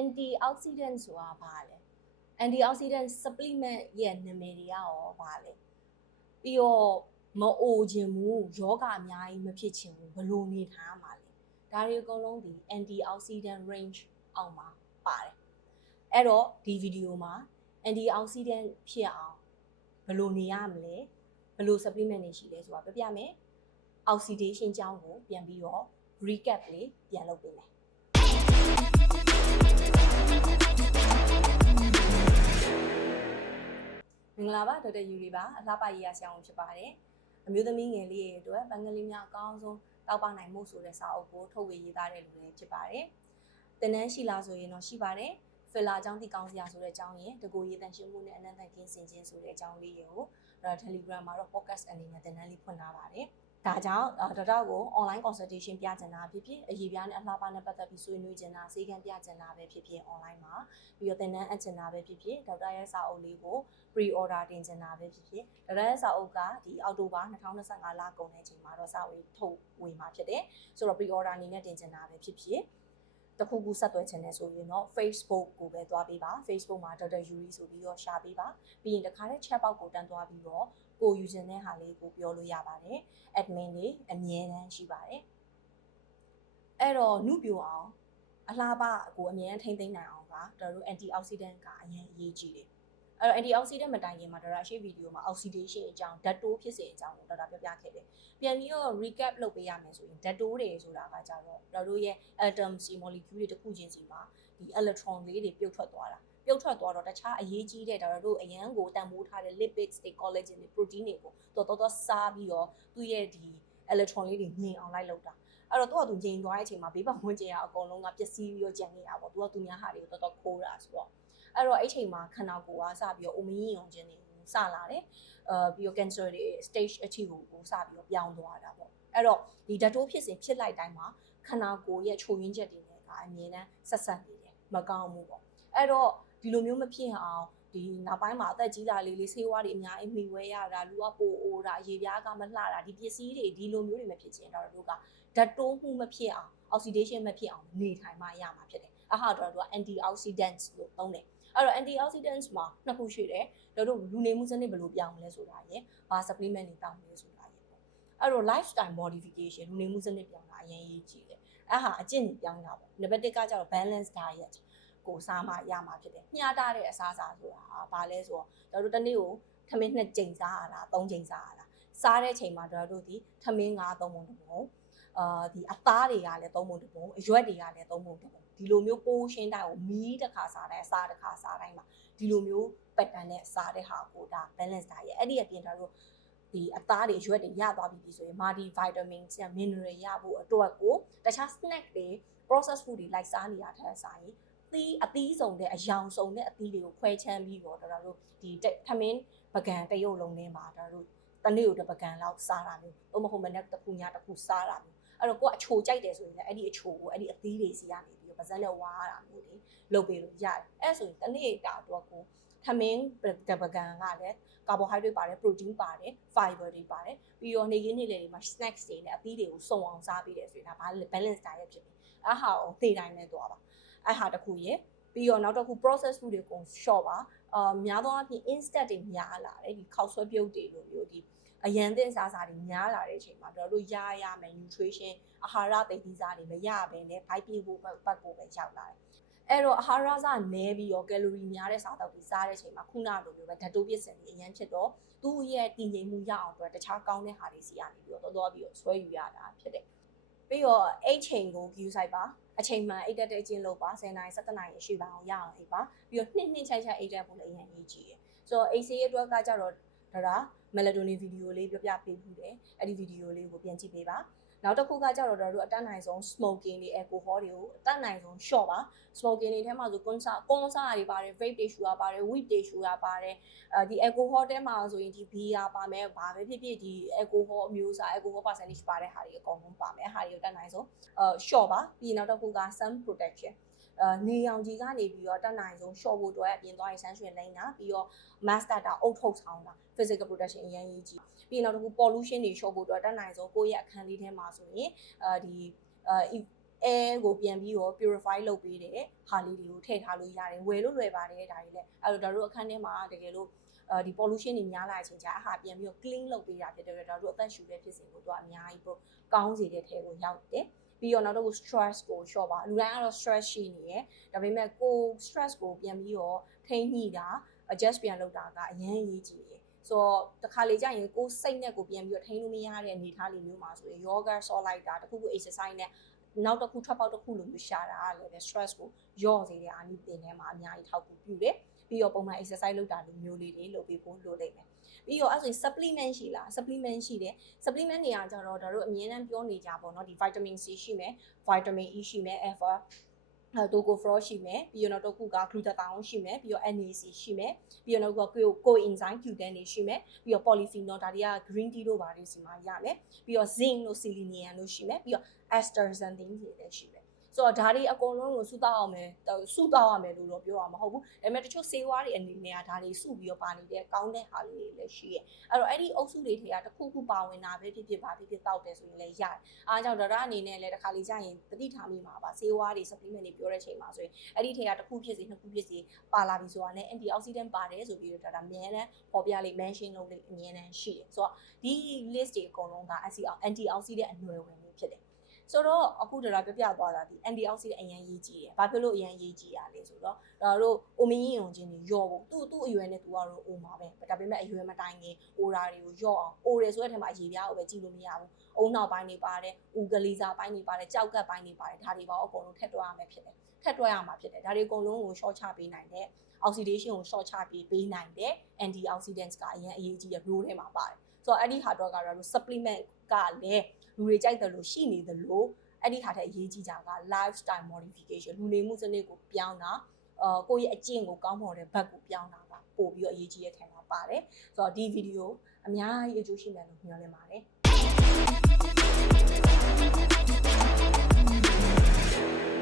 antioxidant ဆိုတာဘာလဲ antioxidant supplement ရဲ့နာမည်တွေကရောဘာလဲပြီးတော့မအိုခြင်းဘူးယောဂအများကြီးမဖြစ်ခြင်းဘူးဘယ်လိုနေထိုင်ရမှာလဲဒါတွေအကုန်လုံးဒီ antioxidant range အောက်မှာပါတယ်အဲ့တော့ဒီဗီဒီယိုမှာ antioxidant ဖြစ်အောင်ဘယ်လိုနေရမလဲဘယ်လို supplement တွေရှိလဲဆိုတာပြပြမယ် oxidation ကြောင်းကိုပြန်ပြီးတော့ recap လေးပြန်လုပ်ပေးမယ် မင်္ဂလာပါဒေါက်တာယူရီပါအလှပရေးရဆရာဝန်ဖြစ်ပါတယ်အမျိုးသမီးငယ်လေးရဲ့အတွက်ပန်းကလေးများအကောင်းဆုံးတောက်ပနိုင်မှုဆိုတဲ့စာအုပ်ကိုထုတ်ဝေရေးသားတဲ့လူတွေဖြစ်ပါတယ်တင်နန်းရှိလားဆိုရင်တော့ရှိပါတယ်ဖီလာအကြောင်းတိကောင်းစရာဆိုတဲ့အကြောင်းရယ်တကူရေးတန်ရှင်းမှုနဲ့အနန္တကင်းစင်ခြင်းဆိုတဲ့အကြောင်းလေးကိုတော့ Telegram မှာတော့ podcast အနေနဲ့တင်နန်းလေးဖွင့်ထားပါတယ် ဒါကြောင့်ဒေါက်တာကို online consultation ပြချင်တာဖြစ်ဖြစ်အရေးပြားနဲ့အလှပနဲ့ပတ်သက်ပြီးဆွေးနွေးချင်တာစေကံပြချင်တာပဲဖြစ်ဖြစ် online မှာပြီးတော့သင်တန်းအပ်ချင်တာပဲဖြစ်ဖြစ်ဒေါက်တာရဲ့စာအုပ်လေးကို pre order တင်ချင်တာပဲဖြစ်ဖြစ်ဒေါက်တာရဲ့စာအုပ်ကဒီအောက်တိုဘာ2025လကုန်တဲ့အချိန်မှာတော့စာဝေးထုတ်ဝေမှာဖြစ်တယ်ဆိုတော့ pre order အနေနဲ့တင်ချင်တာပဲဖြစ်ဖြစ် တခုခုဆက်သွယ်ချင်တယ်ဆိုရင်တော့ Facebook ကိုပဲသွားပေးပါ Facebook မှာ Dr. Yuri ဆိုပြီးတော့ share ပေးပါပြီးရင်တခါတည်း chat box ကိုတန်းသွားပြီးတော့ကိုယူချင်တဲ့ဟာလေးကိုပြောလို့ရပါတယ် admin တွေအမြဲတမ်းရှိပါတယ်အဲ့တော့နှုပြိုအောင်အလားပါကိုအမြဲတမ်းထိမ့်သိမ့်နိုင်အောင်ကတို့တို့ antioxidant ကအရင်အရေးကြီးတယ် အဲ့တော့ antioxidant မတိုင်ခင်မှာဒါရရှိဗီဒီယိုမှာ oxidation အကြောင်းဓာတ်တိုးဖြစ်စေအကြောင်းကိုတော်တော်ပြပြခဲ့တယ်ပြန်ပြီးတော့ recap လုပ်ပေးရမယ်ဆိုရင်ဓာတ်တိုးတွေဆိုတာကကြတော့တို့တို့ရဲ့ atom C molecule တွေတစ်ခုချင်းစီမှာဒီ electron လေးတွေပြုတ်ထွက်သွားတာပြုတ်ထွက်သွားတော့တခြားအရေးကြီးတဲ့ဒါတို့အရန်ကိုတန်ဖိုးထားတဲ့ lipids တွေ collagen တွေ protein တွေကိုတော်တော်တော်စားပြီးတော့သူ့ရဲ့ဒီ electron လေးတွေညင်အောင်လိုက်လုပ်တာအဲ့တော့သူကသူညင်သွားတဲ့အချိန်မှာဘေးပတ်ဝန်းကျင်ကအကုန်လုံးကပျက်စီးပြီးတော့ကြံနေတာပေါ့သူကသူများဟာတွေကိုတော်တော်ခိုးတာဆိုတော့ အဲ့တော့အဲ့ချိန်မှာခန္ဓာကိုယ်ကစပြီးတော့အိုမင်းရင်အောင်ခြင်းတွေစလာတယ်အာပြီးတော့ cancer တွေ stage အထိကိုကိုစပြီးတော့ပြောင်းသွားတာပေါ့အဲ့တော့ဒီဓာတ်တိုးဖြစ်စဉ်ဖြစ်လိုက်တိုင်းမှာခန္ဓာကိုယ်ရဲ့ချိုရင်းချက်တွေနဲ့ကအမြင်တမ်းဆက်ဆက်နေတယ်မကောင်းဘူးပေါ့အဲ့တော့ဒီလိုမျိုးမဖြစ်အောင်ဒီနောက်ပိုင်းမှာအသက်ကြီးတာလေးလေးဆေးဝါးတွေအများကြီးမှီဝဲရတာလူကပိုအိုတာရေပြားကမလှတာဒီပစ္စည်းတွေဒီလိုမျိုးတွေမဖြစ်ချင်တော့တို့ကဓာတ်တိုးမှုမဖြစ်အောင် oxidation မဖြစ်အောင်နေထိုင်မှရမှာဖြစ်တယ်အဟာတော့တို့က antioxidants လို့သုံးတယ် အဲ့တော့ antioxidants မှာနှစ်ခုရှိတယ်တို့တို့လူနေမှုစနစ်ဘယ်လိုပြောင်းလဲဆိုတာရယ်ဘာ supplement တွေတောင်းလဲဆိုတာရယ်ပေါ့အဲ့တော့ lifestyle modification လူနေမှုစနစ်ပြောင်းတာအရင်ရေးကြည့်တယ်အဲ့ဟာအကျင့်တွေပြောင်းတာပေါ့နံပါတ်1ကကျတော့ balance diet ကိုစားမှရမှာဖြစ်တယ်။မျှတတဲ့အစားအစာဆိုတာဘာလဲဆိုတော့တို့တစ်နေ့ကိုထမင်းနှစ်ကြိမ်စားရလား၃ကြိမ်စားရလားစားတဲ့ချိန်မှာတို့တို့ဒီထမင်း၅သုံးပုံတစ်ပုံ အာဒီအသားတွေကလည်းသုံးပုံတစ်ပုံအရွက်တွေကလည်းသုံးပုံတစ်ပုံဒီလိုမျိုးပိုးရှင်းတိုင်းကိုမီးတစ်ခါစားတိုင်းအစားတစ်ခါစားတိုင်းမှာဒီလိုမျိုး pattern နဲ့စားတဲ့ဟာကိုဒါ balance diet အဲ့ဒီအပြင်တို့ဒီအသားတွေရွက်တွေရသွားပြီဆိုရင် multi vitamin ဆရာ mineral ရဖို့အတွက်ကိုတခြား snack တွေ processed food တွေလိုက်စားနေတာထက်စာရင်သီးအသီးစုံတဲ့အယောင်စုံတဲ့အသီးတွေကိုခွဲချမ်းပြီးတော့တော်တော်တို့ဒီထမင်းပကံတရုပ်လုံးထဲမှာတော်တို့တနေ့ကိုတစ်ပကံလောက်စားတာမျိုးဥမဟုတ်မနဲ့တစ်ခုညတစ်ခုစားတာမျိုး အဲ့တော့ကိုကအချိုကြိုက်တယ်ဆိုရင်လည်းအဲ့ဒီအချိုကိုအဲ့ဒီအသီးတွေစီကနေပြီးတော့ပါဇက်နဲ့ဝါရတာမျိုးတွေလုပ်ပေးလို့ရတယ်အဲ့ဆိုရင်တနေ့တာတော့ကိုထမင်းတပကံကလည်းကာဘိုဟိုက်ဒရိတ်ပါတယ် protein ပါတယ် fiber တွေပါတယ်ပြီးတော့နေကင်းနေလေတွေမှာ snacks တွေနဲ့အသီးတွေကိုစုံအောင်စားပေးတယ်ဆိုရင်ဒါဘာ balance diet ဖြစ်ပြီအဟာကိုသိတိုင်းနဲ့သွားပါအဲ့ဟာတစ်ခုရယ် ပြီးတော့နောက်တစ်ခု process food တွေကုန် short ပါအာများသောအားဖြင့် instant တွေများလာတယ်ဒီခောက်ဆွဲပြုတ်တွေလိုမျိုးဒီအရန်သင့်စားစားတွေများလာတဲ့အချိန်မှာတို့တို့ရရမယ် nutrition အာဟာရသိသိစားတွေမရဘဲနဲ့ဘိုက်ပြေဖို့ပတ်ကိုပဲရောက်လာတယ်အဲ့တော့အာဟာရစားနည်းပြီးတော့ကယ်လိုရီများတဲ့စားတော့ပြီးစားတဲ့အချိန်မှာခုနလိုမျိုးပဲဓာတ်တိုးပစ္စည်းတွေအရင်ဖြစ်တော့သူ့ရဲ့တည်ငြိမ်မှုရအောင်အတွက်တခြားကောင်းတဲ့ဟာတွေစီကနေပြီးတော့တော်တော်ပြီးတော့ဆွဲယူရတာဖြစ်တယ် ပြီးတော့အဲ့ချိန်ကို view site ပါအချိန်မှန်အိတ်တက်တဲ့အချင်းလို့ပါ10နိုင်17နိုင်ရှိပါအောင်ရအောင်အိတ်ပါပြီးတော့နှစ်နှစ်ချိုက်ချိုက်အိတ်တက်ဖို့လည်းအရင်ရေးကြည့်ရယ်ဆိုတော့ AC ရဲ့အတွက်ကကြတော့ဒါဒါ melatonin ဗီဒီယိုလေးပြပြပေးပြီးတယ်အဲ့ဒီဗီဒီယိုလေးကိုပြန်ကြည့်ပေးပါ နောက်တစ်ခုကကြတော့တို့အတက်နိုင်ဆုံး smoking တွေ alcohol တွေကိုအတက်နိုင်ဆုံး short ပါ smoking တွေထဲမှာဆိုကွန်ဆာကွန်ဆာတွေပါတယ် vape တွေရှူရပါတယ် weed တွေရှူရပါတယ်အဲဒီ alcohol ထဲမှာဆိုရင်ဒီ beer ပါမယ်ဘာပဲဖြစ်ဖြစ်ဒီ alcohol အမျိုးအစား alcohol percentage ပါတဲ့ဟာတွေအကုန်လုံးပါမယ်ဟာတွေကိုတက်နိုင်ဆုံးအဲ short ပါပြီးနောက်တစ်ခုက sun protection အာ နေရောင်ကြီးကနေပြီးတော့တက်နိုင်ဆုံး short ဖို့အတွက်အပြင်သွားရင်ဆန်းရွှင်လိမ့်တာပြီးတော့ master တာအုတ်ထုတ်ဆောင်တာ physical protection အရင်ကြီးကြီးပြီးနောက်တစ်ခု pollution တွေ short ဖို့အတွက်တက်နိုင်ဆုံးကိုယ့်ရဲ့အခန်းလေးထဲမှာဆိုရင်အာဒီအာ air ကိုပြန်ပြီးတော့ purify လုပ်ပေးတယ်ဟာလေးတွေကိုထည့်ထားလို့ရတယ်ဝယ်လို့လွယ်ပါတယ်ဒါတွေလည်းအဲ့တော့ဒါတို့အခန်းထဲမှာတကယ်လို့အဲဒီ pollution တွေများလာတဲ့အချိန်ကျအဟာပြန်ပြီးတော့ clean လုပ်ပေးတာဖြစ်တဲ့အတွက်ဒါတို့အသက်ရှူတဲ့ဖြစ်စဉ်ကိုသူကအများကြီးပိုကောင်းစေတဲ့ထဲကိုရောက်တယ် ပြီးတော့နောက်တော့ stress ကို short ပါလူတိုင်းကတော့ stress ရှိနေရယ်ဒါပေမဲ့ကို stress ကိုပြန်ပြီးတော့ထိန်းညှိတာ adjust ပြန်လုပ်တာကအရင်အရေးကြီးတယ်ဆိုတော့တခါလေကြာရင်ကိုယ်စိတ်နဲ့ကိုပြန်ပြီးတော့ထိန်းလို့မရတဲ့အနေအထားလေးမျိုးမှာဆိုရင် yoga ဆော့လိုက်တာတခုခု exercise နဲ့နောက်တစ်ခုထွက်ပေါက်တစ်ခုလိုမျိုးရှာတာကလည်းပဲ stress ကိုလျော့စေတဲ့အာနိသင်ထဲမှာအများကြီးထောက်ကူပြုတယ်ပြီးတော့ပုံမှန် exercise လုပ်တာလိုမျိုးလေးတွေလုပ်ပေးဖို့လိုလိမ့်မယ် ပြီးတော့အဲ့ဆိုရင် supplement ရှိလား supplement ရှိတယ် supplement တွေကကြတော့ဒါတို့အမြဲတမ်းပြောနေကြပါတော့ဒီ vitamin C ရှိမယ် vitamin E ရှိမယ် alpha အဲတိုကိုဖရောရှိမယ်ပြီးတော့တော့ခုက glutathione ရှိမယ်ပြီးတော့ NAC ရှိမယ်ပြီးတော့တော့ကိုကို enzyme Q10 တွေရှိမယ်ပြီးတော့ polyphenol ဒါတွေက green tea တို့ဘာတွေစီမှာရမယ်ပြီးတော့ zinc တို့ selenium တို့ရှိမယ်ပြီးတော့ astaxanthin တွေလည်းရှိမယ် ဆိုတော့ဒါတွေအကုန်လုံးကိုစုတောက်အောင်မယ်စုတောက်ရမယ်လို့တော့ပြောရမှာမဟုတ်ဘူးဒါပေမဲ့တချို့ဆေးဝါးတွေအနေနဲ့ကဒါတွေစုပြီးတော့ပါနေတဲ့ကောင်းတဲ့ဟာလေးတွေလည်းရှိရဲ့အဲ့တော့အဲ့ဒီအုပ်စုတွေထဲကတစ်ခုခုပါဝင်တာပဲဖြစ်ဖြစ်ပါဖြစ်ဖြစ်တောက်တယ်ဆိုရင်လည်းရတယ်အားကြောင့်ဒါရအနေနဲ့လည်းတစ်ခါလေးကြာရင်တတိထားမိမှာပါဆေးဝါးတွေ supplement တွေပြောတဲ့ချိန်မှာဆိုရင်အဲ့ဒီထဲကတစ်ခုဖြစ်စီနှစ်ခုဖြစ်စီပါလာပြီဆိုတာနဲ့ antioxidant ပါတယ်ဆိုပြီးတော့ဒါဒါအများနဲ့ပေါ်ပြလေး mention လုပ်လေးအများနဲ့ရှိတယ်ဆိုတော့ဒီ list တွေအကုန်လုံးက antioxidant အနွယ်ဝင်တွေဖြစ်တယ် ဆိုတော့အခုတရာပြပြသွားတာဒီ antioxidant အရင်ရေးကြည့်ရယ်။ဘာဖြစ်လို့အရင်ရေးကြည့်ရလဲဆိုတော့ဒါတို့အိုမင်းရင်ုံချင်းတွေယော့ဖို့သူ့သူ့အရွယ်နဲ့သူကတော့အိုမှာပဲ။ဒါပေမဲ့အရွယ်မတိုင်ခင်အိုရာတွေကိုယော့အောင်အိုတယ်ဆိုတဲ့ထဲမှာအရေးပြားကိုပဲကြည့်လို့မရဘူး။အုံနောက်ပိုင်းတွေပါတယ်၊ဦးကလေးစားပိုင်းတွေပါတယ်၊ကြောက်ကပ်ပိုင်းတွေပါတယ်ဒါတွေပါအကုန်လုံးထက်တွက်ရမယ်ဖြစ်တယ်။ထက်တွက်ရမှာဖြစ်တယ်။ဒါတွေအကုန်လုံးကို short ချပေးနိုင်တဲ့ oxidation ကို short ချပေးပေးနိုင်တဲ့ antioxidants ကအရင်အရေးကြီးတဲ့ role ထဲမှာပါတယ်။ ဆိုတော့အဲ့ဒီဟာတော့ကတော့ supplement ကလည်းလူတွေကြိုက်တယ်လို့ရှိနေတယ်လို့အဲ့ဒီဟာထက်အရေးကြီးတာက lifestyle modification လူနေမှုစနစ်ကိုပြောင်းတာအာကိုယ့်ရဲ့အကျင့်ကိုကောင်းမွန်တဲ့ဘက်ကိုပြောင်းတာပါပို့ပြီးတော့အရေးကြီးတဲ့ခံတာပါတယ်ဆိုတော့ဒီဗီဒီယိုအများကြီးအကျိုးရှိမယ်လို့မျှော်လင့်ပါတယ် Thank you.